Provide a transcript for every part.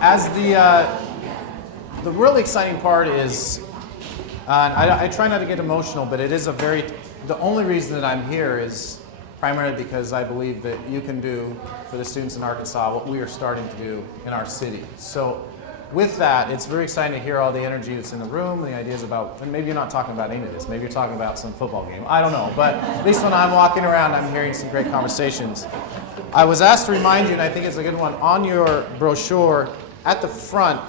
As the really exciting part is, and I try not to get emotional, but it is the only reason that I'm here is primarily because I believe that you can do for the students in Arkansas what we are starting to do in our city. So with that, it's very exciting to hear all the energy that's in the room, the ideas about, and maybe you're not talking about any of this, maybe you're talking about some football game, I don't know, but at least when I'm walking around, I'm hearing some great conversations. I was asked to remind you, and I think it's a good one, on your brochure at the front,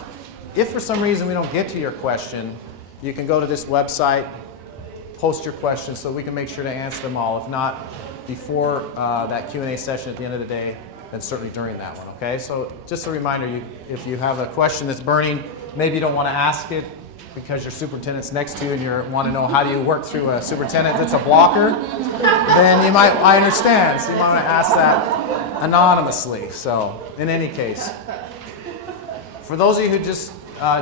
if for some reason we don't get to your question, you can go to this website, post your questions so we can make sure to answer them all. If not, before that Q&A session at the end of the day, then certainly during that one, okay? So just a reminder, if you have a question that's burning, maybe you don't want to ask it because your superintendent's next to you and you want to know how do you work through a superintendent that's a blocker, then you might, I understand, so you might want to ask that anonymously. So in any case, for those of you who just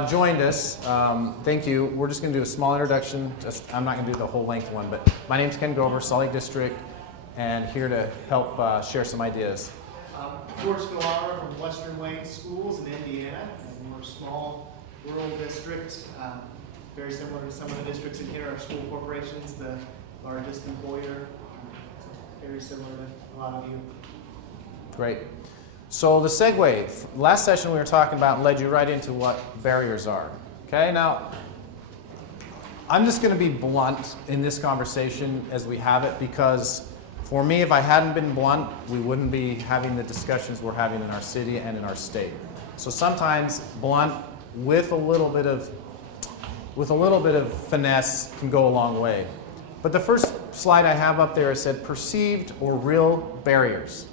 joined us, thank you. We're just going to do a small introduction. I'm not going to do the whole length one, but my name's Ken Grover, Salt Lake District, and here to help share some ideas. George Filara from Western Wayne Schools in Indiana, and we're a small rural district, very similar to some of the districts in here. Our school corporation's the largest employer, very similar to a lot of you. Great. So the segue, last session we were talking about led you right into what barriers are. Okay, now I'm just going to be blunt in this conversation as we have it because for me, if I hadn't been blunt, we wouldn't be having the discussions we're having in our city and in our state. So sometimes blunt with a little bit of finesse can go a long way. But the first slide I have up there, it said perceived or real barriers.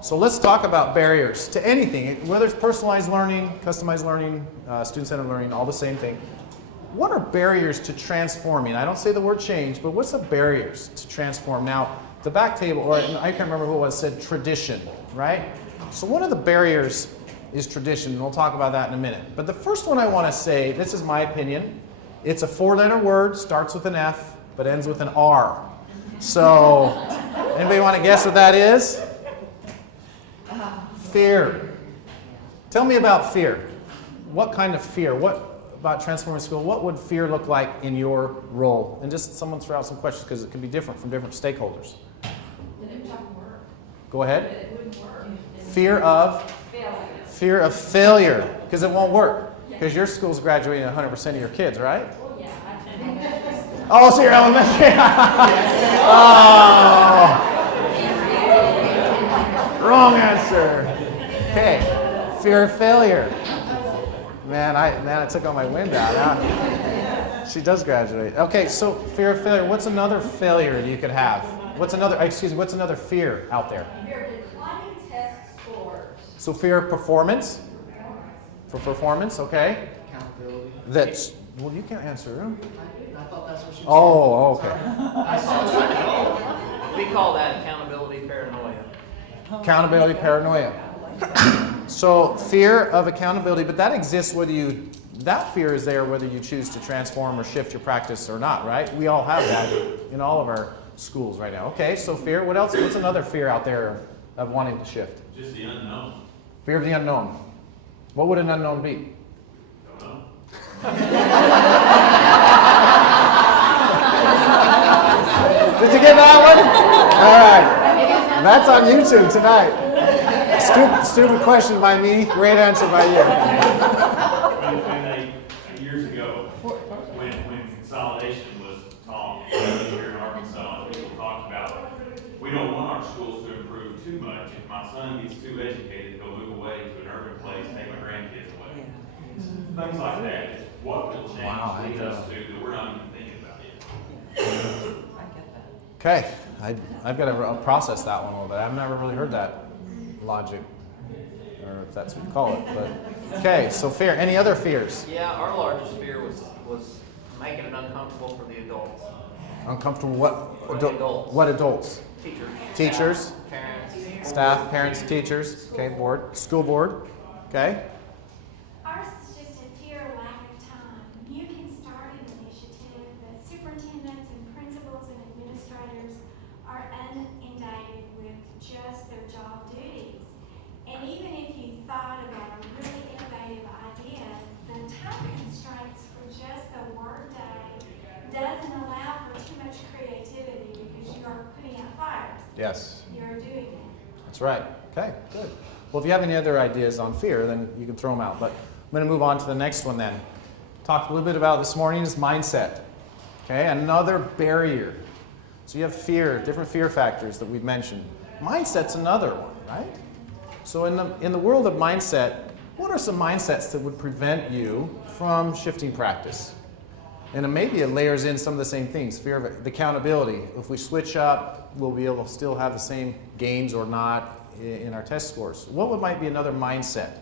So let's talk about barriers to anything, whether it's personalized learning, customized learning, student-centered learning, all the same thing. What are barriers to transforming? I don't say the word change, but what's the barriers to transform? Now, the back table, or I can't remember who it was, said tradition, right? So one of the barriers is tradition, and we'll talk about that in a minute. But the first one I want to say, this is my opinion, it's a 4-letter word, starts with an F, but ends with an R. So, anybody want to guess what that is? Fear. Tell me about fear. What kind of fear? What about transforming school? What would fear look like in your role? And just someone throw out some questions because it can be different from different stakeholders. It wouldn't work. Go ahead. It wouldn't work. Fear of? Failure. Fear of failure because it won't work. Because your school's graduating 100% of your kids, right? Well, yeah. Oh, so you're elementary. Oh. Wrong answer. Okay. Fear of failure. Man, it took all my wind out. Huh? She does graduate. Okay, so fear of failure. What's another failure you could have? What's another fear out there? Fear of declining test scores. So fear of performance? For performance, okay. Accountability. Well, you can't answer. I thought that's what she said. Oh, okay. I saw it. We call that accountability paranoia. Accountability paranoia. So fear of accountability, but that exists that fear is there whether you choose to transform or shift your practice or not, right? We all have that in all of our schools right now. Okay, so fear, what else? What's another fear out there of wanting to shift? Just the unknown. Fear of the unknown. What would an unknown be? Don't know. Did you get that one? All right. That's on YouTube tonight. Stupid question by me, great answer by you. Years ago, when consolidation was talked here in Arkansas, people talked about, we don't want our schools to improve too much. If my son gets too educated, he'll move away to an urban place, take my grandkids away. Things like that. It's what will change lead us to that we're not even thinking about yet. Okay, I've got to process that one a little bit. I've never really heard that logic, or if that's what you call it. But okay, so fear. Any other fears? Yeah, our largest fear was making it uncomfortable for the adults. Uncomfortable what? For the adults. What adults? Teachers. Teachers. Staff, parents. Staff, parents, teachers. Okay, board, school board. Okay. Ours is just a fear of lack of time. You can start an initiative, but superintendents and principals and administrators are inundated with just their job duties. And even if you thought about a really innovative idea, the time constraints for just the workday doesn't allow for too much creativity because you are putting out fires. Yes. You are doing it. That's right. Okay, good. Well, if you have any other ideas on fear, then you can throw them out. But I'm going to move on to the next one then. Talked a little bit about this morning is mindset. Okay, another barrier. So you have fear, different fear factors that we've mentioned. Mindset's another one, right? So in the world of mindset, what are some mindsets that would prevent you from shifting practice? And maybe it layers in some of the same things. Fear of the accountability. If we switch up, we'll be able to still have the same gains or not in our test scores. What might be another mindset?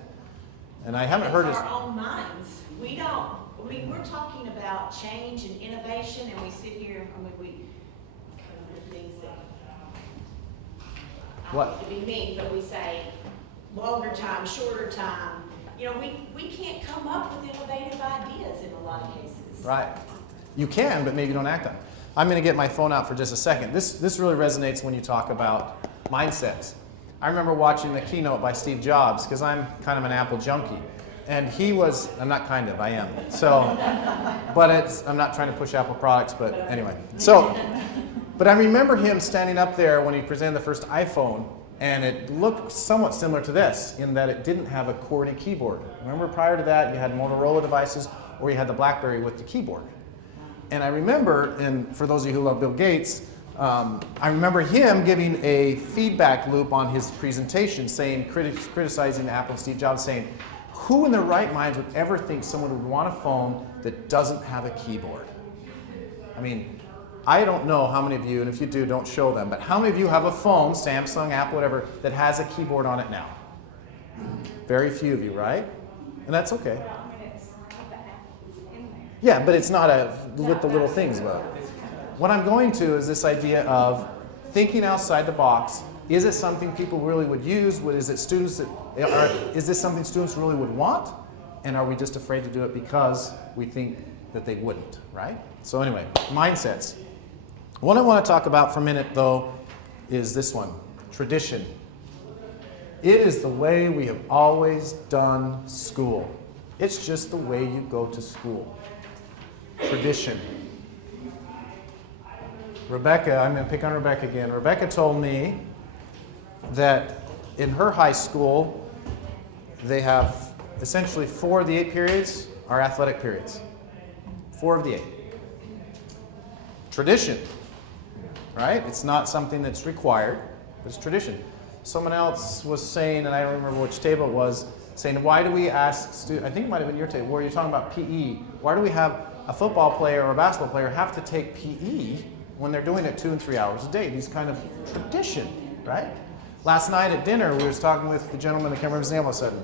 And I haven't heard It's our own minds. We're talking about change and innovation, and we sit here and we come up with things that I What? don't want to be mean, but we say longer time, shorter time. You know, we can't come up with innovative ideas in a lot of cases. Right. You can, but maybe don't act on it. I'm going to get my phone out for just a second. This really resonates when you talk about mindsets. I remember watching the keynote by Steve Jobs because I'm kind of an Apple junkie. And he was, I'm not kind of, I am. So, but I'm not trying to push Apple products, but anyway. So, but I remember him standing up there when he presented the first iPhone, and it looked somewhat similar to this in that it didn't have a QWERTY keyboard. Remember prior to that, you had Motorola devices or you had the BlackBerry with the keyboard. And I remember, and for those of you who love Bill Gates, I remember him giving a feedback loop on his presentation, saying, criticizing Apple and Steve Jobs, saying, who in their right minds would ever think someone would want a phone that doesn't have a keyboard? I mean, I don't know how many of you, and if you do, don't show them, but how many of you have a phone, Samsung, Apple, whatever, that has a keyboard on it now? Very few of you, right? And that's okay. Yeah, but it's not with the little things about it. What I'm going to is this idea of thinking outside the box. Is it something people really would use? Is this something students really would want? And are we just afraid to do it because we think that they wouldn't, right? So anyway, mindsets. What I want to talk about for a minute, though, is this one, tradition. It is the way we have always done school. It's just the way you go to school. Tradition. Rebecca, I'm going to pick on Rebecca again. Rebecca told me that in her high school, they have essentially 4 of the 8 periods are athletic periods. 4 of the 8. Tradition, right? It's not something that's required, but it's tradition. Someone else was saying, and I don't remember which table it was, saying, why do we ask students, I think it might have been your table, where you're talking about PE. Why do we have a football player or a basketball player have to take PE when they're doing it 2 and 3 hours a day? These kind of tradition, right? Last night at dinner, we was talking with the gentleman, I can't remember his name all of a sudden.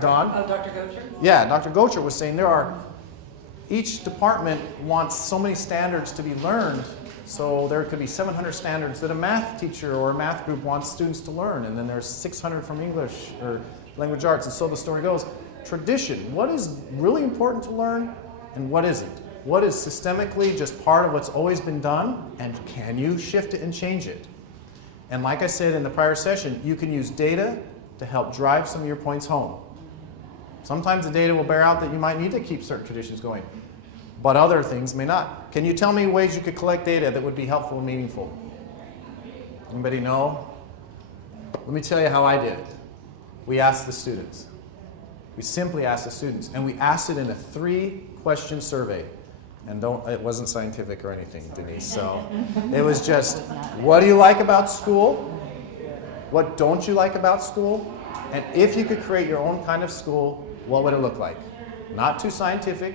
Don? Oh, Dr. Gocher? Yeah, Dr. Gocher was saying each department wants so many standards to be learned, so there could be 700 standards that a math teacher or a math group wants students to learn, and then there's 600 from English or language arts, and so the story goes. Tradition, what is really important to learn and what isn't? What is systemically just part of what's always been done, and can you shift it and change it? And like I said in the prior session, you can use data to help drive some of your points home. Sometimes the data will bear out that you might need to keep certain traditions going, but other things may not. Can you tell me ways you could collect data that would be helpful and meaningful? Anybody know? Let me tell you how I did it. We asked the students. We simply asked the students, and we asked it in a 3-question survey. And it wasn't scientific or anything, Denise, so it was just, what do you like about school? What don't you like about school? And if you could create your own kind of school, what would it look like? Not too scientific.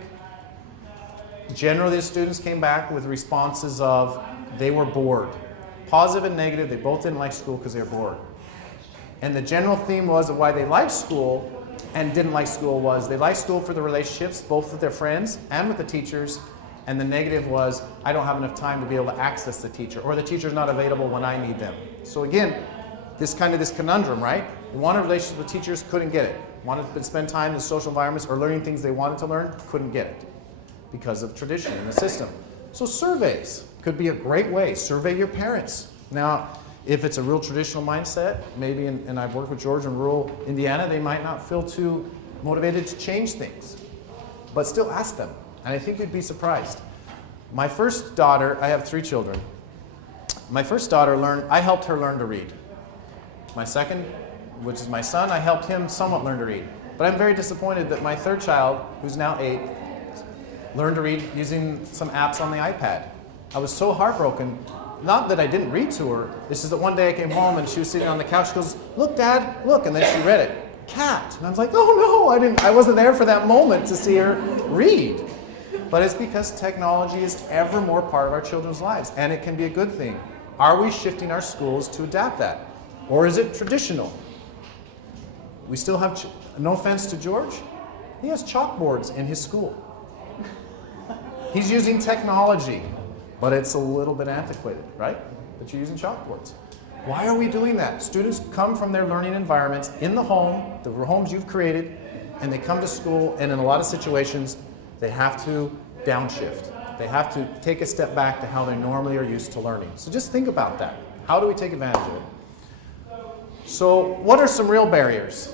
Generally, the students came back with responses of they were bored. Positive and negative, they both didn't like school because they were bored. And the general theme was of why they liked school and didn't like school was they liked school for the relationships, both with their friends and with the teachers. And the negative was, I don't have enough time to be able to access the teacher, or the teacher's not available when I need them. So again, this conundrum, right? They wanted relationships with teachers, couldn't get it. Wanted to spend time in social environments or learning things they wanted to learn, couldn't get it because of tradition in the system. So surveys could be a great way. Survey your parents. Now, If it's a real traditional mindset, maybe, and I've worked with George in rural Indiana, they might not feel too motivated to change things. But still ask them, and I think you'd be surprised. My first daughter, I have 3 children. My first daughter I helped her learn to read. My second, which is my son, I helped him somewhat learn to read. But I'm very disappointed that my third child, who's now 8, learned to read using some apps on the iPad. I was so heartbroken. Not that I didn't read to her. This is that one day I came home and she was sitting on the couch. She goes, "Look, Dad, look." And then she read it. Cat. And I was like, "Oh no, I wasn't there for that moment to see her read." But it's because technology is ever more part of our children's lives, and it can be a good thing. Are we shifting our schools to adapt that? Or is it traditional? We still have, no offense to George, he has chalkboards in his school. He's using technology. But it's a little bit antiquated, right? That you're using chalkboards. Why are we doing that? Students come from their learning environments in the home, the homes you've created, and they come to school, and in a lot of situations, they have to downshift. They have to take a step back to how they normally are used to learning. So just think about that. How do we take advantage of it? So what are some real barriers?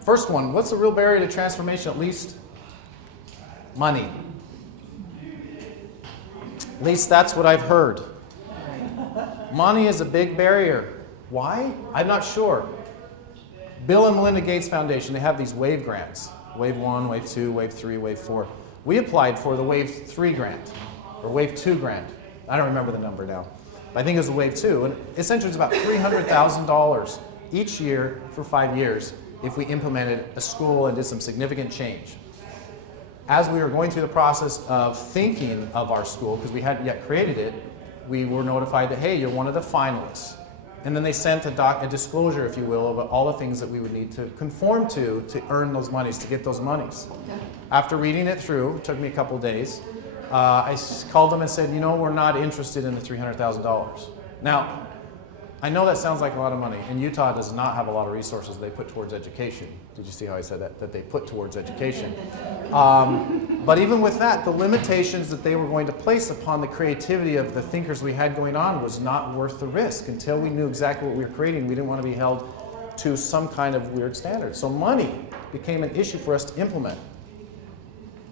First one, what's the real barrier to transformation, at least? Money. At least that's what I've heard. Money is a big barrier. Why? I'm not sure. Bill and Melinda Gates Foundation, they have these WAVE grants. Wave 1, Wave 2, Wave 3, Wave 4. We applied for the Wave 3 grant, or Wave 2 grant. I don't remember the number now. But I think it was Wave 2. And essentially it's about $300,000 each year for 5 years if we implemented a school and did some significant change. As we were going through the process of thinking of our school, because we hadn't yet created it, we were notified that, hey, you're one of the finalists. And then they sent a disclosure, if you will, of all the things that we would need to conform to earn those monies, to get those monies. After reading it through, it took me a couple days, I called them and said, we're not interested in the $300,000. Now, I know that sounds like a lot of money, and Utah does not have a lot of resources they put towards education. Did you see how I said that? That they put towards education. But even with that, the limitations that they were going to place upon the creativity of the thinkers we had going on was not worth the risk. Until we knew exactly what we were creating, we didn't want to be held to some kind of weird standard. So money became an issue for us to implement.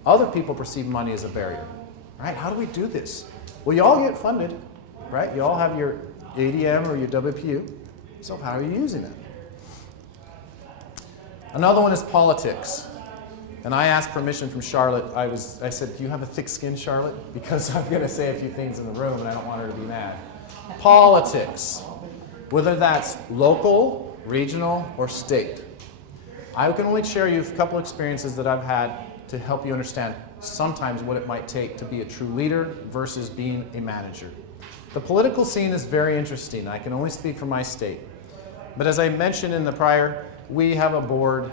Other people perceive money as a barrier. Right? How do we do this? Well, you all get funded, right? You all have your ADM or your WPU. So how are you using it? Another one is politics. And I asked permission from Charlotte. I said, do you have a thick skin, Charlotte? Because I'm going to say a few things in the room and I don't want her to be mad. Politics. Whether that's local, regional, or state. I can only share you a couple experiences that I've had to help you understand sometimes what it might take to be a true leader versus being a manager. The political scene is very interesting. I can only speak for my state. But as I mentioned in the prior, we have a board.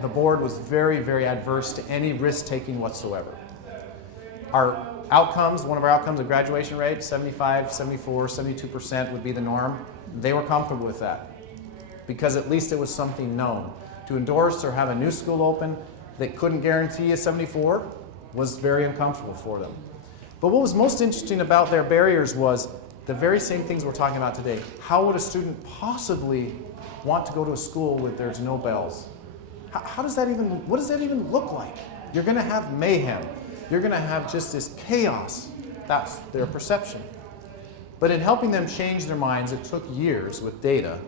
The board was very, very adverse to any risk-taking whatsoever. Our outcomes, one of our outcomes, a graduation rate, 75, 74, 72% would be the norm. They were comfortable with that because at least it was something known. To endorse or have a new school open that couldn't guarantee a 74 was very uncomfortable for them. But what was most interesting about their barriers was the very same things we're talking about today. How would a student possibly want to go to a school where there's no bells? What does that even look like? You're going to have mayhem. You're going to have just this chaos. That's their perception. But in helping them change their minds, it took years with data,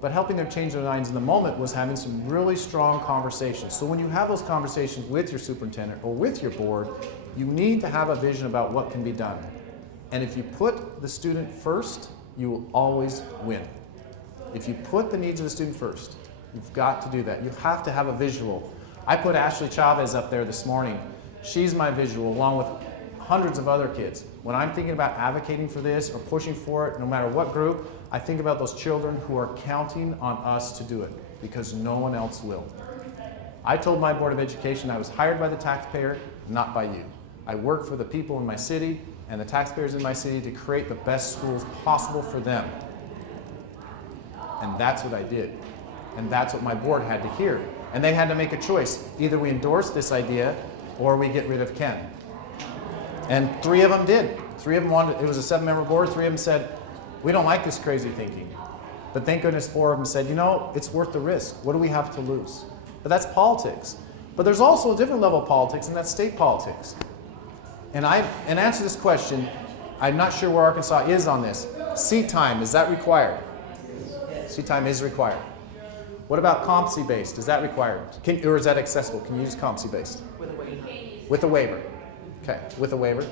but helping them change their minds in the moment was having some really strong conversations. So when you have those conversations with your superintendent or with your board, you need to have a vision about what can be done. And if you put the student first, you will always win. If you put the needs of the student first, you've got to do that. You have to have a visual. I put Ashley Chavez up there this morning. She's my visual, along with hundreds of other kids. When I'm thinking about advocating for this or pushing for it, no matter what group, I think about those children who are counting on us to do it because no one else will. I told my Board of Education I was hired by the taxpayer, not by you. I work for the people in my city and the taxpayers in my city to create the best schools possible for them. And that's what I did. And that's what my board had to hear. And they had to make a choice. Either we endorse this idea or we get rid of Ken. And 3 of them did. 3 of them wanted, it was a 7-member board, 3 of them said, We don't like this crazy thinking. But thank goodness 4 of them said, you know, it's worth the risk. What do we have to lose? But that's politics. But there's also a different level of politics, and that's state politics. And in answer to this question, I'm not sure where Arkansas is on this. Seat time, is that required? Seat time is required. What about COMSI-based? Is that required? Or is that accessible? Can you use COMSI-based? With a waiver. Okay, with a waiver.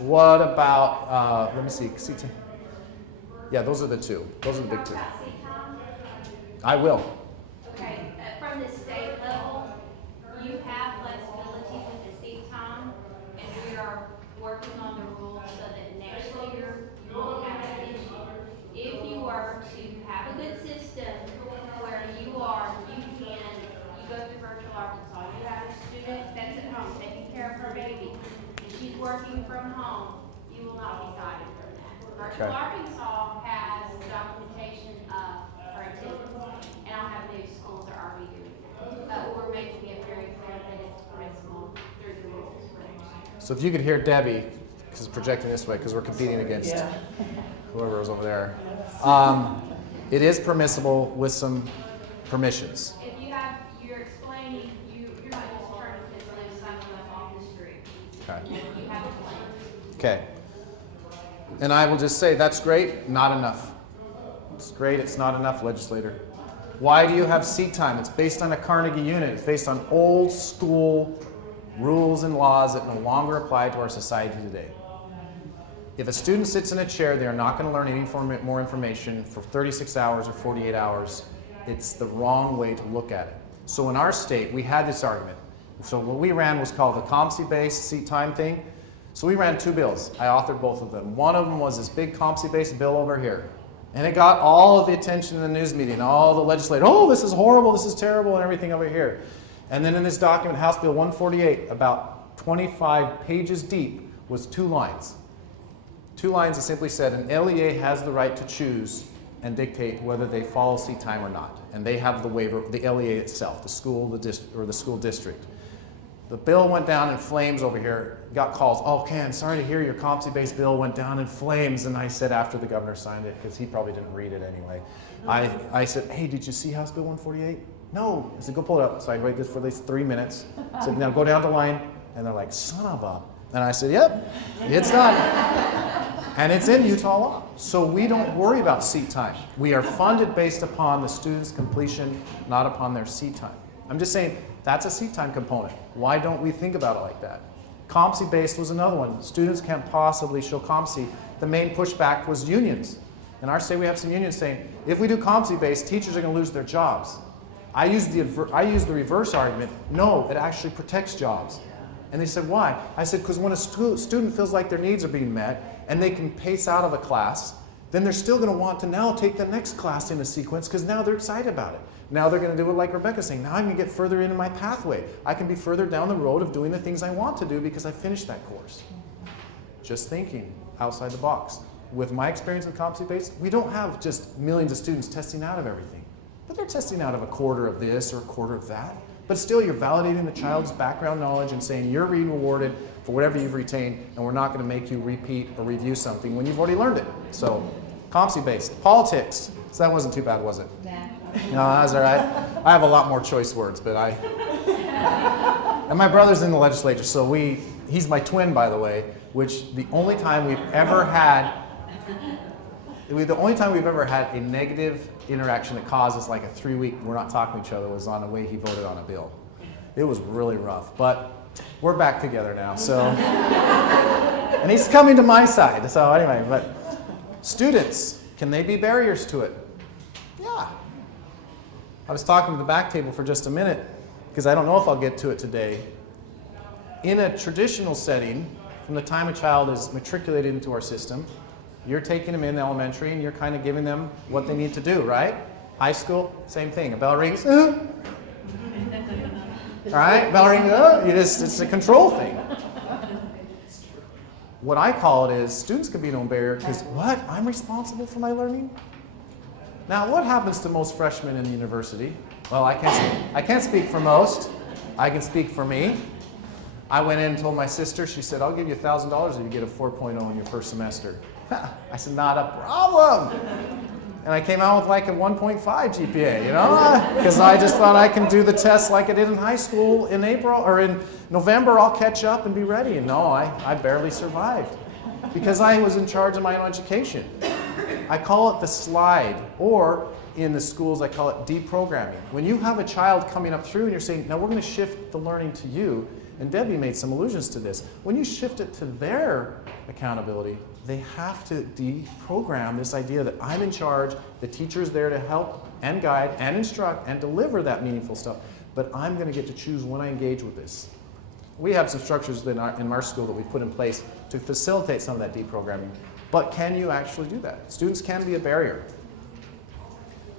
What about, let me see, seat time. Yeah, those are the two. Those are the big two. I will. Okay, from the state level, you have flexibility with the seat time, and we are working on the rules so that next year you won't have that issue. If you were to have a good system where you go through virtual Arkansas, you have a student that's at home taking care of her baby, and she's working from home, you will not be cited from that. Virtual Okay. Arkansas has documentation of her attendance, and I'll have new schools are already doing that. But we're making it very clear that it's permissible through the rules for next year. So if you could hear Debbie, because projecting this way, because we're competing against whoever was over there. It is permissible with some permissions. If you're explaining, you're not just turning kids loose, cycling up off the street. Okay. You have a plan. Okay. And I will just say, that's great, not enough. It's great, it's not enough, legislator. Why do you have seat time? It's based on a Carnegie unit. It's based on old school rules and laws that no longer apply to our society today. If a student sits in a chair, they are not going to learn any more information for 36 hours or 48 hours. It's the wrong way to look at it. So in our state, we had this argument. So what we ran was called the COMSI-based seat time thing. So we ran 2 bills. I authored both of them. One of them was this big COMSI-based bill over here. And it got all of the attention in the news media and all the legislators. Oh, this is horrible, this is terrible, and everything over here. And then in this document, House Bill 148, about 25 pages deep, was 2 lines. 2 lines that simply said an LEA has the right to choose and dictate whether they follow seat time or not. And they have the waiver, the LEA itself, the school, the school district. The bill went down in flames over here. Got calls. Oh, Ken, sorry to hear your COMSI-based bill went down in flames. And I said after the governor signed it, because he probably didn't read it anyway, I said, hey, did you see House Bill 148? No. I said, go pull it up. So I waited this for at least 3 minutes. I said, now go down the line. And they're like, son of a. And I said, yep, it's done. And it's in Utah law. So we don't worry about seat time. We are funded based upon the student's completion, not upon their seat time. I'm just saying that's a seat time component. Why don't we think about it like that? COMSI-based was another one. Students can't possibly show COMSI. The main pushback was unions. In our state, we have some unions saying, if we do COMSI-based, teachers are going to lose their jobs. I use the reverse argument. No, it actually protects jobs. And they said, why? I said, because when a student feels like their needs are being met and they can pace out of a class, then they're still going to want to now take the next class in a sequence because now they're excited about it. Now they're going to do it like Rebecca's saying. Now I'm going to get further into my pathway. I can be further down the road of doing the things I want to do because I finished that course. Just thinking outside the box. With my experience with COMSI-based, we don't have just millions of students testing out of everything. But they're testing out of a quarter of this or a quarter of that. But still, you're validating the child's background knowledge and saying you're being rewarded for whatever you've retained, and we're not going to make you repeat or review something when you've already learned it. So, COMSI-based. Politics. So that wasn't too bad, was it? No, that was all right. I have a lot more choice words, but and my brother's in the legislature, so he's my twin, by the way, which the only time we've ever had a negative interaction that caused us like a 3-week we're not talking to each other was on the way he voted on a bill. It was really rough, but we're back together now, so. And he's coming to my side, so anyway, but students, can they be barriers to it? Yeah. I was talking to the back table for just a minute because I don't know if I'll get to it today. In a traditional setting, from the time a child is matriculated into our system, you're taking them in elementary and you're kind of giving them what they need to do, right? High school, same thing. A bell rings. All right, bell rings. It's a control thing. What I call it is students can be no barrier because what? I'm responsible for my learning? Now, what happens to most freshmen in the university? Well, I can't speak for most. I can speak for me. I went in and told my sister, she said, I'll give you $1,000 if you get a 4.0 in your first semester. I said, not a problem. And I came out with like a 1.5 GPA, you know, because I just thought I can do the test like I did in high school in April or in November. I'll catch up and be ready. And no, I barely survived because I was in charge of my own education. I call it the slide, or in the schools I call it deprogramming. When you have a child coming up through and you're saying, now we're going to shift the learning to you, and Debbie made some allusions to this. When you shift it to their accountability, they have to deprogram this idea that I'm in charge, the teacher's there to help and guide and instruct and deliver that meaningful stuff, but I'm going to get to choose when I engage with this. We have some structures in our school that we put in place to facilitate some of that deprogramming, but can you actually do that? Students can be a barrier.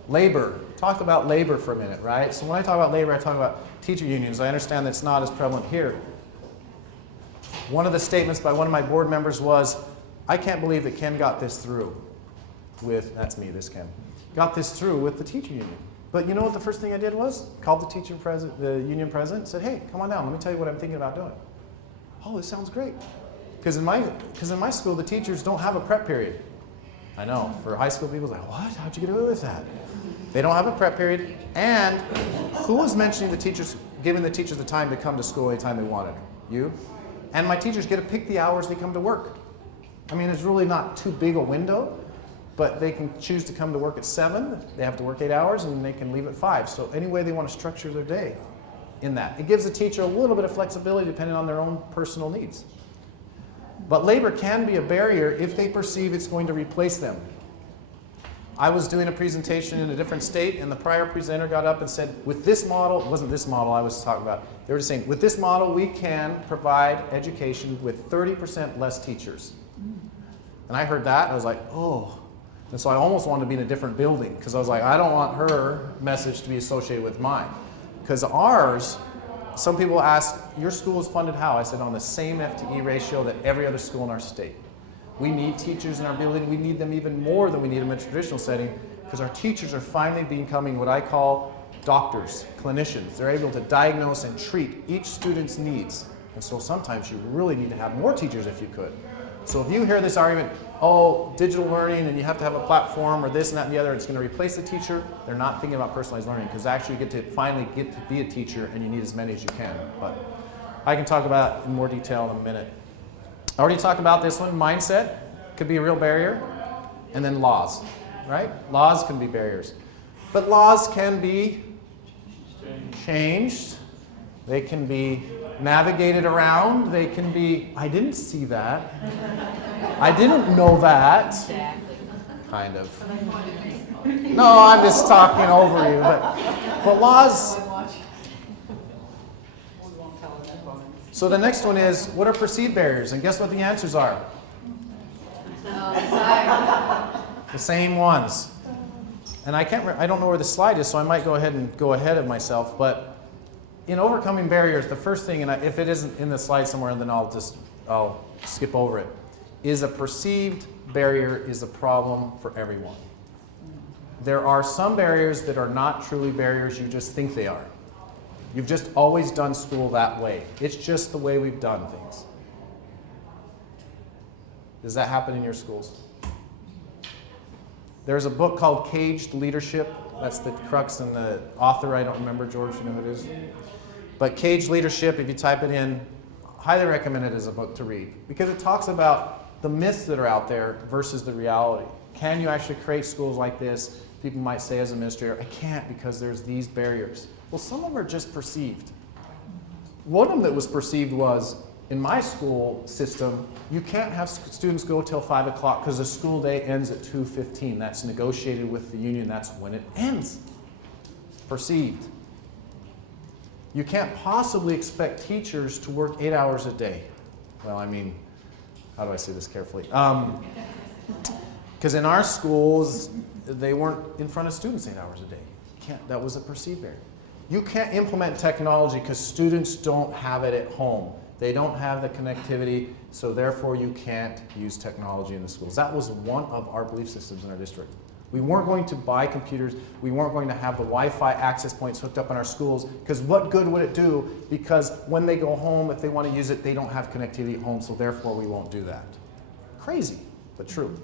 Labor. Talk about labor for a minute, right? So when I talk about labor, I talk about teacher unions. I understand that's not as prevalent here. One of the statements by one of my board members was, I can't believe that Ken got this through with, that's me, this Ken, got this through with the teacher union. But you know what the first thing I did was? Called the union president and said, hey, come on down, let me tell you what I'm thinking about doing. Oh, this sounds great. Because in my school, the teachers don't have a prep period. I know, for high school people, it's like, what? How'd you get away with that? They don't have a prep period. And who was mentioning the teachers, giving the teachers the time to come to school anytime they wanted? You? And my teachers get to pick the hours they come to work. I mean, it's really not too big a window, but they can choose to come to work at 7, they have to work 8 hours, and they can leave at 5. So any way they want to structure their day in that. It gives the teacher a little bit of flexibility depending on their own personal needs. But labor can be a barrier if they perceive it's going to replace them. I was doing a presentation in a different state, and the prior presenter got up and said, with this model, it wasn't this model I was talking about, they were just saying, with this model we can provide education with 30% less teachers. And I heard that, and I was like, oh. And so I almost wanted to be in a different building, because I was like, I don't want her message to be associated with mine. Because ours, some people ask, your school is funded how? I said, on the same FTE ratio that every other school in our state. We need teachers in our building. We need them even more than we need them in a traditional setting, because our teachers are finally becoming what I call doctors, clinicians. They're able to diagnose and treat each student's needs. And so sometimes you really need to have more teachers if you could. So if you hear this argument, oh, digital learning and you have to have a platform or this and that and the other, it's going to replace the teacher, they're not thinking about personalized learning, because actually you finally get to be a teacher and you need as many as you can. But I can talk about it in more detail in a minute. I already talked about this one. Mindset could be a real barrier. And then laws, right? Laws can be barriers. But laws can be changed. They can be navigated around. They can be, I didn't see that. I didn't know that. Kind of. No, I'm just talking over you. But laws. So the next one is, what are perceived barriers? And guess what the answers are? The same ones. And I don't know where the slide is, so I might go ahead of myself. But in overcoming barriers, the first thing, and if it isn't in the slide somewhere, then I'll skip over it, is a perceived barrier is a problem for everyone. There are some barriers that are not truly barriers, you just think they are. You've just always done school that way. It's just the way we've done things. Does that happen in your schools? There's a book called Caged Leadership. That's the crux, and the author, I don't remember, George, you know who it is? But Caged Leadership, if you type it in, highly recommend it as a book to read, because it talks about the myths that are out there versus the reality. Can you actually create schools like this? People might say as an administrator, I can't because there's these barriers. Well, some of them are just perceived. One of them that was perceived was, in my school system, you can't have students go till 5 o'clock because the school day ends at 2:15. That's negotiated with the union. That's when it ends. Perceived. You can't possibly expect teachers to work 8 hours a day. Well, I mean, how do I say this carefully? Because in our schools, they weren't in front of students 8 hours a day. That was a perceived barrier. You can't implement technology because students don't have it at home. They don't have the connectivity, so therefore you can't use technology in the schools. That was one of our belief systems in our district. We weren't going to buy computers. We weren't going to have the Wi-Fi access points hooked up in our schools, because what good would it do? Because when they go home, if they want to use it, they don't have connectivity at home, so therefore we won't do that. Crazy. but true.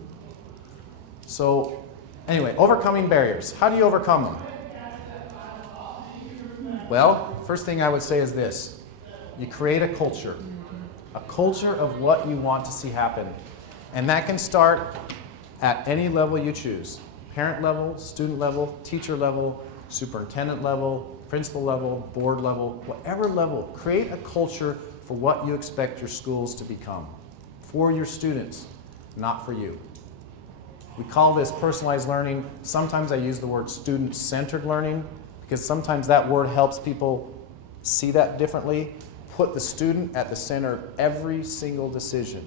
So anyway, overcoming barriers. How do you overcome them? Well, first thing I would say is this. You create a culture of what you want to see happen. And that can start at any level you choose. Parent level, student level, teacher level, superintendent level, principal level, board level, whatever level. Create a culture for what you expect your schools to become. For your students, not for you. We call this personalized learning. Sometimes I use the word student-centered learning because sometimes that word helps people see that differently. Put the student at the center of every single decision.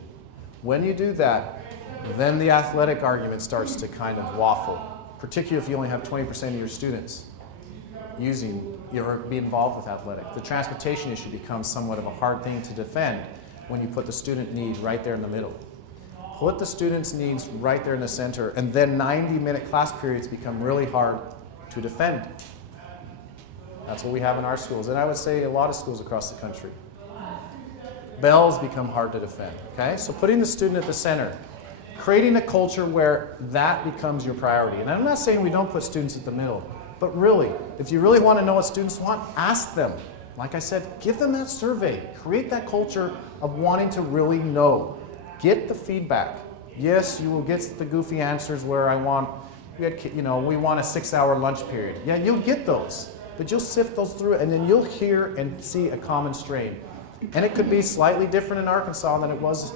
When you do that, then the athletic argument starts to kind of waffle, particularly if you only have 20% of your students be involved with athletics. The transportation issue becomes somewhat of a hard thing to defend when you put the student need right there in the middle. Put the students' needs right there in the center, and then 90-minute class periods become really hard to defend. That's what we have in our schools, and I would say a lot of schools across the country. Bells become hard to defend, okay? So putting the student at the center, creating a culture where that becomes your priority. And I'm not saying we don't put students at the middle, but really, if you really want to know what students want, ask them. Like I said, give them that survey. Create that culture of wanting to really know. Get the feedback. Yes, you will get the goofy answers where we want a 6-hour lunch period. Yeah, you'll get those, but you'll sift those through and then you'll hear and see a common strain. And it could be slightly different in Arkansas than it was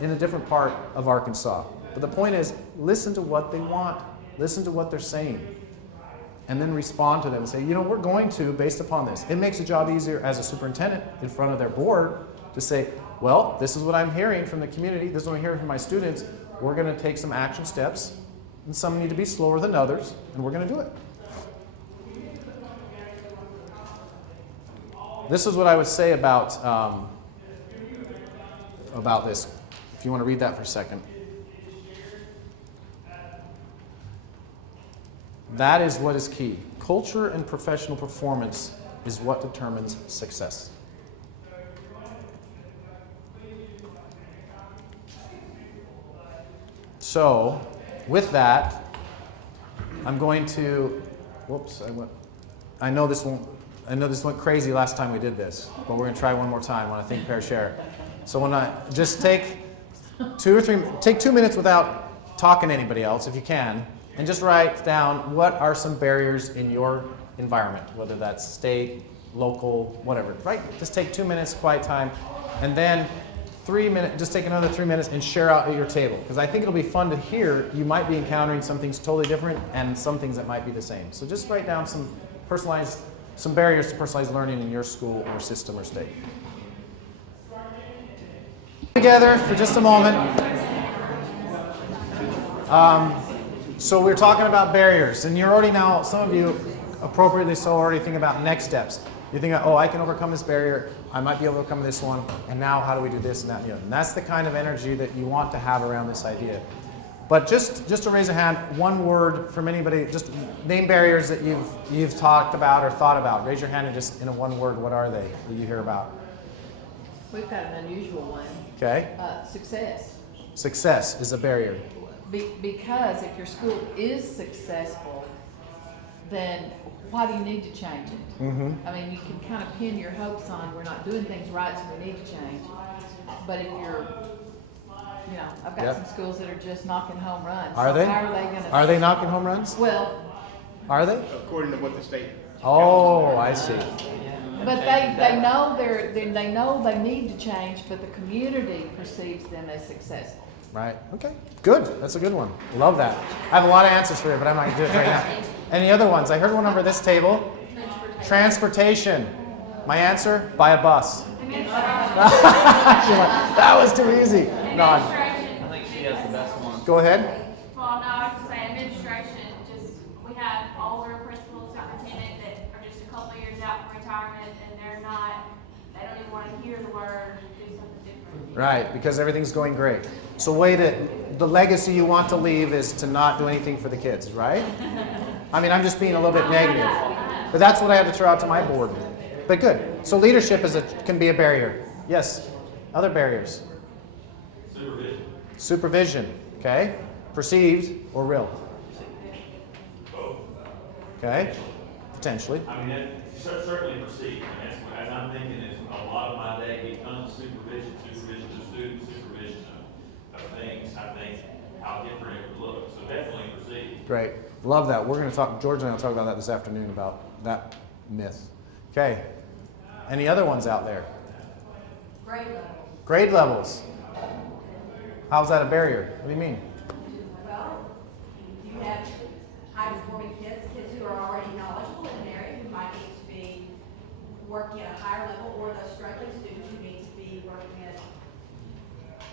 in a different part of Arkansas. But the point is, listen to what they want. Listen to what they're saying. And then respond to them and say, we're going to, based upon this. It makes the job easier as a superintendent in front of their board to say, well, this is what I'm hearing from the community. This is what I'm hearing from my students. We're going to take some action steps. And some need to be slower than others. And we're going to do it. This is what I would say about this, if you want to read that for a second. That is what is key. Culture and professional performance is what determines success. So, with that, I'm going to, I know this went crazy last time we did this, but we're going to try one more time. I want to thank Pair Share. So when I just take 2 minutes without talking to anybody else, if you can, and just write down what are some barriers in your environment, whether that's state, local, whatever. Right? Just take 2 minutes, quiet time, and then 3 minutes. Just take another 3 minutes and share out at your table, because I think it'll be fun to hear. You might be encountering some things totally different and some things that might be the same. So just write down some barriers to personalized learning in your school or system or state. Together for just a moment. So we're talking about barriers, and you're already now, some of you appropriately so already think about next steps. You think, I can overcome this barrier, I might be able to overcome this one, and now how do we do this and that and the other? And that's the kind of energy that you want to have around this idea. But just to raise a hand, one word from anybody, just name barriers that you've talked about or thought about. Raise your hand and just in a one word, what are they that you hear about? We've got an unusual one. Okay. Success. Success is a barrier. Because if your school is successful, then why do you need to change it? Mm-hmm. I mean, you can kind of pin your hopes on we're not doing things right, so we need to change. But if you're, I've got some schools that are just knocking home runs. Are they? How are they going to? Are they knocking home runs? Well. Are they? According to what the state. Oh, I see. But they know they know they need to change, but the community perceives them as successful. Right. Okay. Good. That's a good one. Love that. I have a lot of answers for you, but I'm not going to do it right now. Any other ones? I heard one over this table. Transportation. My answer? Buy a bus. She's like, that was too easy. No. I think she has the best one. Go ahead. Well, no, I was just saying administration, we have older principals, superintendent that are just a couple of years out from retirement and they don't even want to hear the word do something different. Right, because everything's going great. So the legacy you want to leave is to not do anything for the kids, right? I mean, I'm just being a little bit negative. But that's what I had to throw out to my board. But good. So leadership can be a barrier. Yes. Other barriers. Supervision. Supervision. Okay? Perceived or real? Both. Okay? Potentially. I mean, certainly perceived. And that's what, as I'm thinking, is a lot of my day becomes supervision of students, supervision of things. I think how different it would look. So definitely perceived. Great. Love that. We're going to talk, George and I will talk about that this afternoon, about that myth. Okay. Any other ones out there? Grade levels. Grade levels. How's that a barrier? What do you mean? Well, you have high-performing kids who are already knowledgeable in an area who might need to be working at a higher level, or those struggling students who need to be working at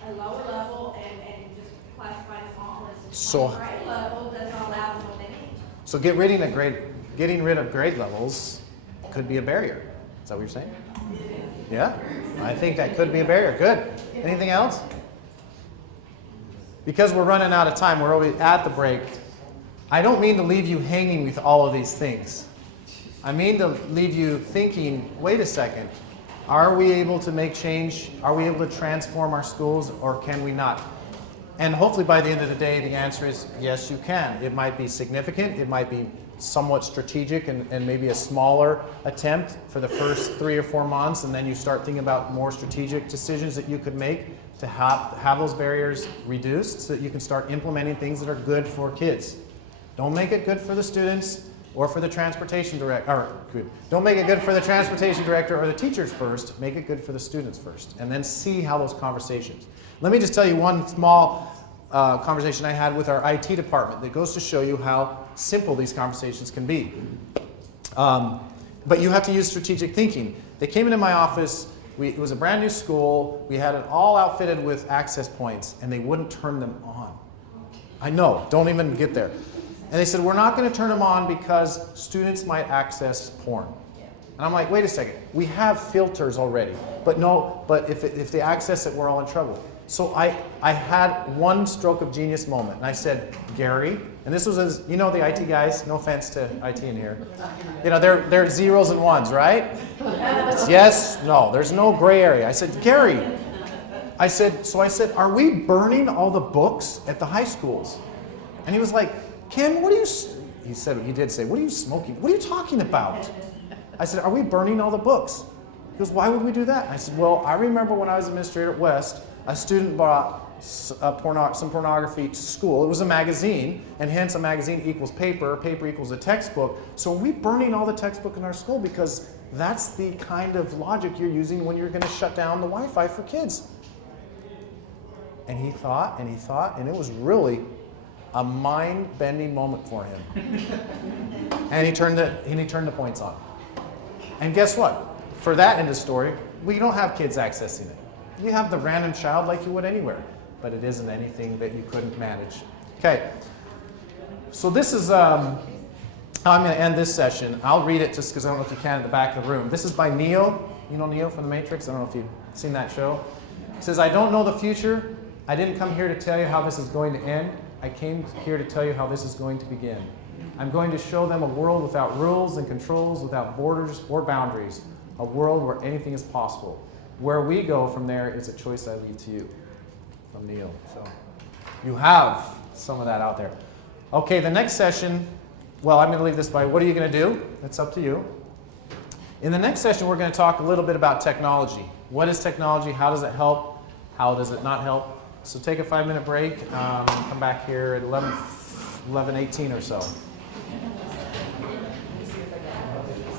a lower level and just classified as all as So- grade level doesn't allow them what they need. So getting rid of grade levels could be a barrier. Is that what you're saying? Yeah? I think that could be a barrier. Good. Anything else? Because we're running out of time, we're already at the break. I don't mean to leave you hanging with all of these things. I mean to leave you thinking, wait a second, are we able to make change? Are we able to transform our schools, or can we not? And hopefully by the end of the day, the answer is yes, you can. It might be significant, it might be somewhat strategic, and maybe a smaller attempt for the first 3 or 4 months, and then you start thinking about more strategic decisions that you could make to have those barriers reduced so that you can start implementing things that are good for kids. Don't make it good for the students or for the transportation director, don't make it good for the transportation director or the teachers first, make it good for the students first, and then see how those conversations. Let me just tell you one small conversation I had with our IT department that goes to show you how simple these conversations can be. But you have to use strategic thinking. They came into my office, it was a brand new school, we had it all outfitted with access points, and they wouldn't turn them on. I know, don't even get there. And they said, we're not going to turn them on because students might access porn. And I'm like, wait a second, we have filters already. But if they access it, we're all in trouble. So I had one stroke of genius moment, and I said, Gary, and this was, the IT guys, no offense to IT in here, they're zeros and ones, right? It's yes, no, there's no gray area. I said, Gary, I said, are we burning all the books at the high schools? And he was like, Ken, he did say, what are you smoking? What are you talking about? I said, are we burning all the books? He goes, why would we do that? I said, well, I remember when I was administrator at West, a student brought some pornography to school. It was a magazine, and hence a magazine equals paper equals a textbook. So are we burning all the textbook in our school? Because that's the kind of logic you're using when you're going to shut down the Wi-Fi for kids. And he thought, and it was really a mind-bending moment for him. And he turned the points on. And guess what? For that end of the story, we don't have kids accessing it. You have the random child like you would anywhere, but it isn't anything that you couldn't manage. Okay, so this is how I'm going to end this session. I'll read it just because I don't know if you can at the back of the room. This is by Neo. You know Neo from The Matrix? I don't know if you've seen that show. It says, I don't know the future. I didn't come here to tell you how this is going to end. I came here to tell you how this is going to begin. I'm going to show them a world without rules and controls, without borders or boundaries, a world where anything is possible. Where we go from there is a choice I leave to you. From Neil. So you have some of that out there. Okay, the next session, well, I'm going to leave this by, what are you going to do? It's up to you. In the next session, we're going to talk a little bit about technology. What is technology? How does it help? How does it not help? So take a 5-minute break. Come back here at 11:18 or so.